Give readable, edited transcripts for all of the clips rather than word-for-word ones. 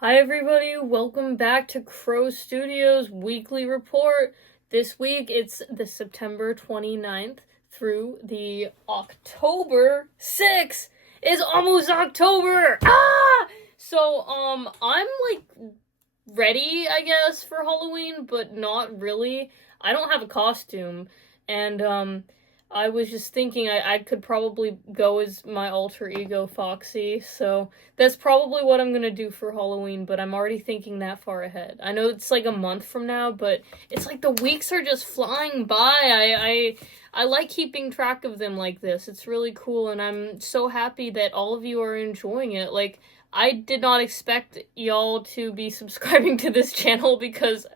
Hi everybody, welcome back to Crow Studios Weekly Report. This week it's the September 29th through the October 6th. It's almost October! So, I'm ready, I guess, for Halloween, but not really. I don't have a costume, and I was just thinking I could probably go as my alter ego Foxy, so that's probably what I'm gonna do for Halloween, but I'm already thinking that far ahead. I know it's like a month from now, but it's like the weeks are just flying by. I like keeping track of them like this. It's really cool, and I'm so happy that all of you are enjoying it. Like, I did not expect y'all to be subscribing to this channel because,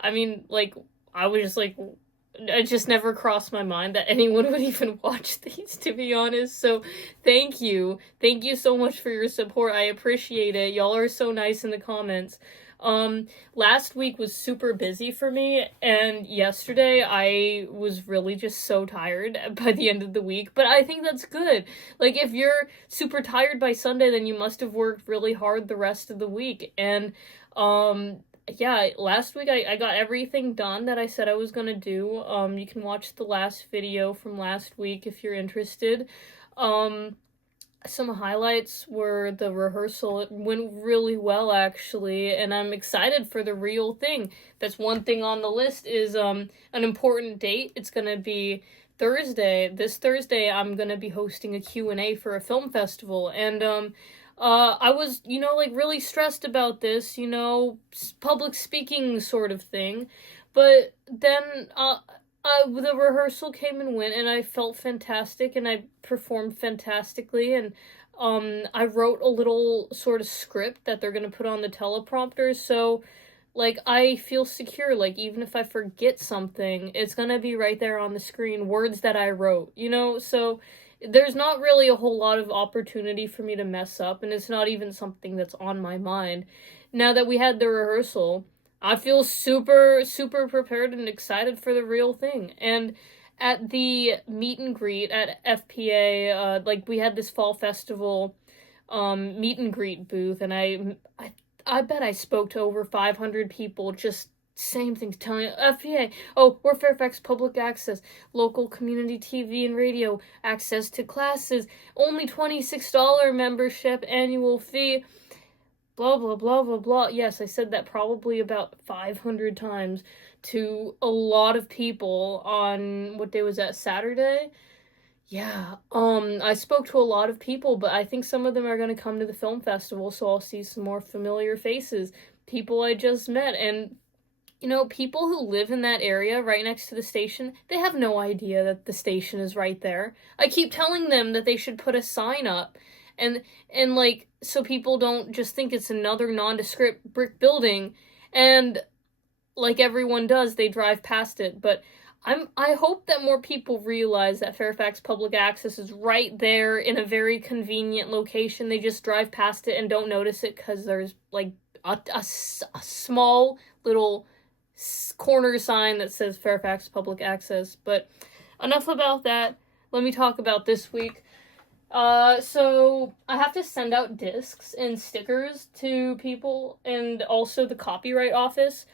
I mean, like, I was just like, it just never crossed my mind that anyone would even watch these, to be honest. So, thank you. Thank you so much for your support. I appreciate it. Y'all are so nice in the comments. Last week was super busy for me, and yesterday I was really just so tired by the end of the week, but I think that's good. Like, if you're super tired by Sunday, then you must have worked really hard the rest of the week, and, yeah, last week I got everything done that I said I was gonna do. You can watch the last video from last week if you're interested. Some highlights were the rehearsal. It went really well, actually, and I'm excited for the real thing. That's one thing on the list is an important date. It's gonna be Thursday. This Thursday, I'm gonna be hosting a Q&A for a film festival, and I was, like really stressed about this, public speaking sort of thing, but then the rehearsal came and went, and I felt fantastic, and I performed fantastically, and I wrote a little sort of script that they're gonna put on the teleprompter, so, like, I feel secure, like, even if I forget something, it's gonna be right there on the screen, words that I wrote, so there's not really a whole lot of opportunity for me to mess up, and it's not even something that's on my mind. Now that we had the rehearsal, I feel super, super prepared and excited for the real thing. And at the meet and greet at FPA, we had this fall festival meet and greet booth, and I bet I spoke to over 500 people, just same things, telling FPA, oh, we're Fairfax Public Access, local community TV and radio, access to classes, only $26 membership, annual fee, blah, blah, blah, blah, blah. Yes, I said that probably about 500 times to a lot of people on, what day was that, Saturday? Yeah, I spoke to a lot of people, but I think some of them are going to come to the film festival, so I'll see some more familiar faces, people I just met, and people who live in that area right next to the station, they have no idea that the station is right there. I keep telling them that they should put a sign up and so people don't just think it's another nondescript brick building, and like everyone does, they drive past it, but I hope that more people realize that Fairfax Public Access is right there in a very convenient location. They just drive past it and don't notice it because there's like a small little corner sign that says Fairfax Public Access. But enough about that. Let me talk about this week. So I have to send out discs and stickers to people, and also the copyright office.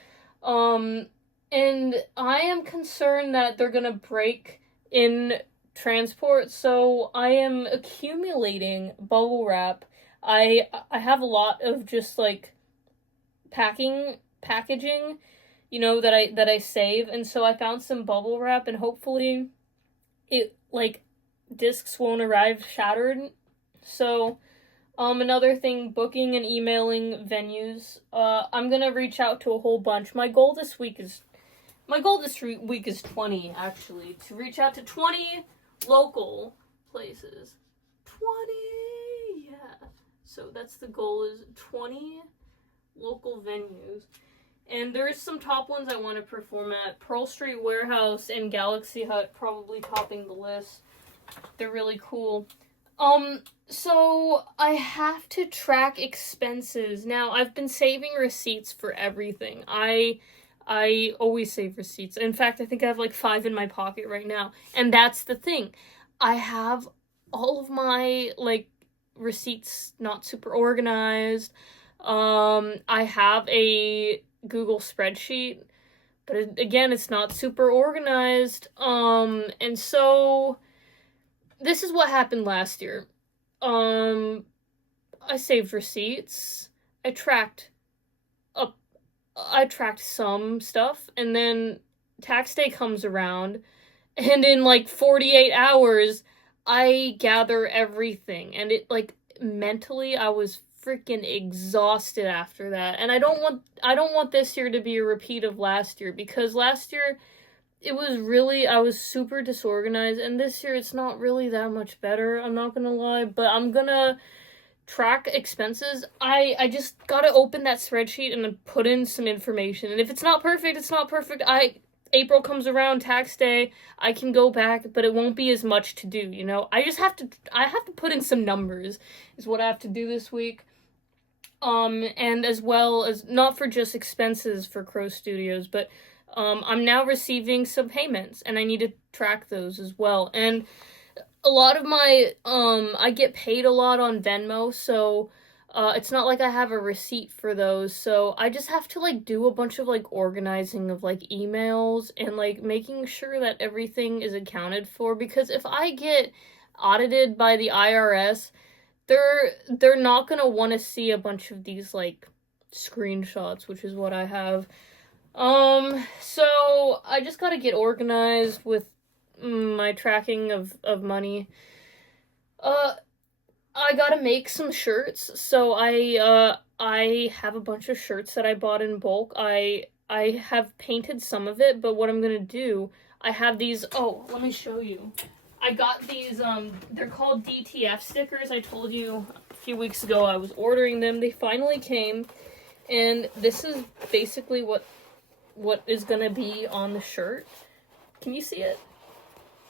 And I am concerned that they're gonna break in transport, so I am accumulating bubble wrap. I have a lot of just like packaging, that I save, and so I found some bubble wrap, and hopefully it discs won't arrive shattered. So another thing, booking and emailing venues. I'm gonna reach out to a whole bunch. My goal this week is 20, actually, to reach out to 20 local places. 20, yeah. So that's the goal, is 20 local venues. And there's some top ones I want to perform at. Pearl Street Warehouse and Galaxy Hut probably topping the list. They're really cool. So I have to track expenses. Now, I've been saving receipts for everything. I always save receipts. In fact, I think I have 5 in my pocket right now. And that's the thing. I have all of my receipts not super organized. I have a Google spreadsheet, but again, it's not super organized. And so this is what happened last year. I saved receipts. I tracked some stuff, and then tax day comes around, and in like 48 hours, I gather everything, and it, like, mentally, I was freaking exhausted after that. And I don't want this year to be a repeat of last year, because last year I was super disorganized, and this year it's not really that much better, I'm not gonna lie, but I'm gonna track expenses. I just gotta open that spreadsheet and then put in some information, and if it's not perfect, it's not perfect. April comes around, tax day, I can go back, but it won't be as much to do, you know? I have to put in some numbers, is what I have to do this week. And as well as, not for just expenses for Crow Studios, but I'm now receiving some payments, and I need to track those as well. And a lot of my, I get paid a lot on Venmo, so it's not like I have a receipt for those, so I just have to, like, do a bunch of, like, organizing of, like, emails and, like, making sure that everything is accounted for, because if I get audited by the IRS, they're not gonna want to see a bunch of these, like, screenshots, which is what I have. So I just gotta get organized with my tracking of money. I gotta make some shirts, so I have a bunch of shirts that I bought in bulk. I have painted some of it, but what I'm gonna do, I have these, oh, let me show you. I got these, they're called DTF stickers. I told you a few weeks ago I was ordering them. They finally came, and this is basically what is gonna be on the shirt. Can you see it?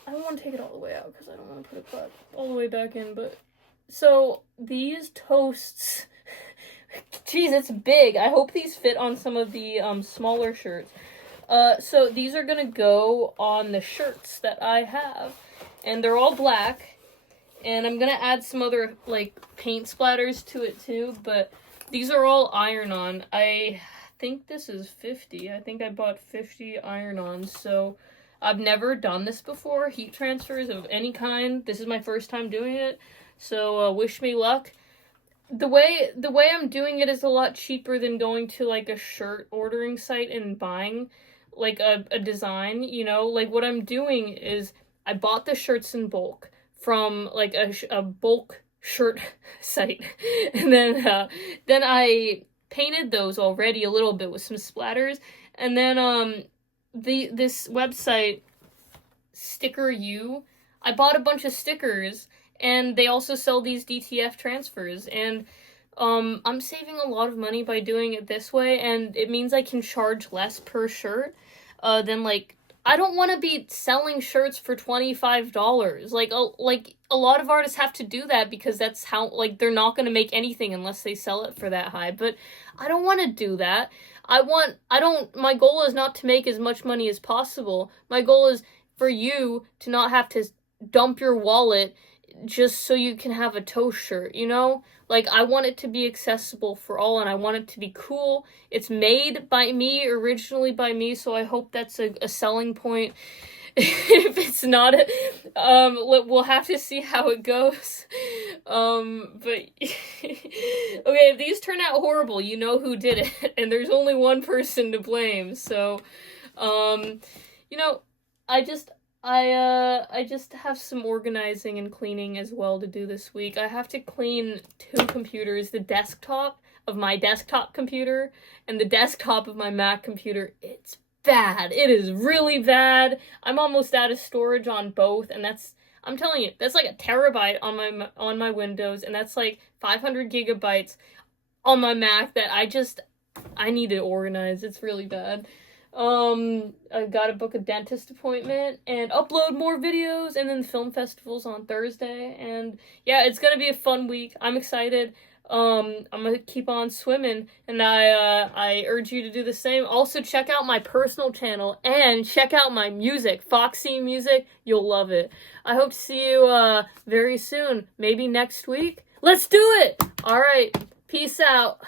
I don't want to take it all the way out because I don't want to put it back, all the way back in, but... So, these toasts... Jeez, it's big. I hope these fit on some of the smaller shirts. So these are gonna go on the shirts that I have. And they're all black. And I'm gonna add some other, like, paint splatters to it too, but these are all iron-on. I think this is 50. I think I bought 50 iron-ons, so... I've never done this before, heat transfers of any kind. This is my first time doing it, so wish me luck. The way I'm doing it is a lot cheaper than going to, like, a shirt ordering site and buying, like, a design, you know? Like, what I'm doing is I bought the shirts in bulk from, like, a bulk shirt site, and then I painted those already a little bit with some splatters, and then, this website, Sticker U, I bought a bunch of stickers, and they also sell these DTF transfers, and I'm saving a lot of money by doing it this way, and it means I can charge less per shirt than, like, I don't want to be selling shirts for $25. Like a lot of artists have to do that because that's how, like, they're not going to make anything unless they sell it for that high, but I don't want to do that. My goal is not to make as much money as possible. My goal is for you to not have to dump your wallet just so you can have a toast shirt, you know? Like, I want it to be accessible for all, and I want it to be cool. It's made by me, originally by me, so I hope that's a selling point. If it's not, we'll have to see how it goes. But, okay, if these turn out horrible, you know who did it, and there's only one person to blame, so, you know, I just have some organizing and cleaning as well to do this week. I have to clean 2 computers, the desktop of my desktop computer and the desktop of my Mac computer. It's bad. It is really bad. I'm almost out of storage on both, and I'm telling you, that's like a terabyte on my Windows, and that's like 500 gigabytes on my Mac that I need to organize. It's really bad. I gotta book a dentist appointment and upload more videos, and then film festivals on Thursday, and yeah, it's gonna be a fun week. I'm excited. I'm gonna keep on swimming, and I urge you to do the same. Also, check out my personal channel, and check out my music, Foxy Music. You'll love it. I hope to see you, very soon. Maybe next week. Let's do it! Alright, peace out.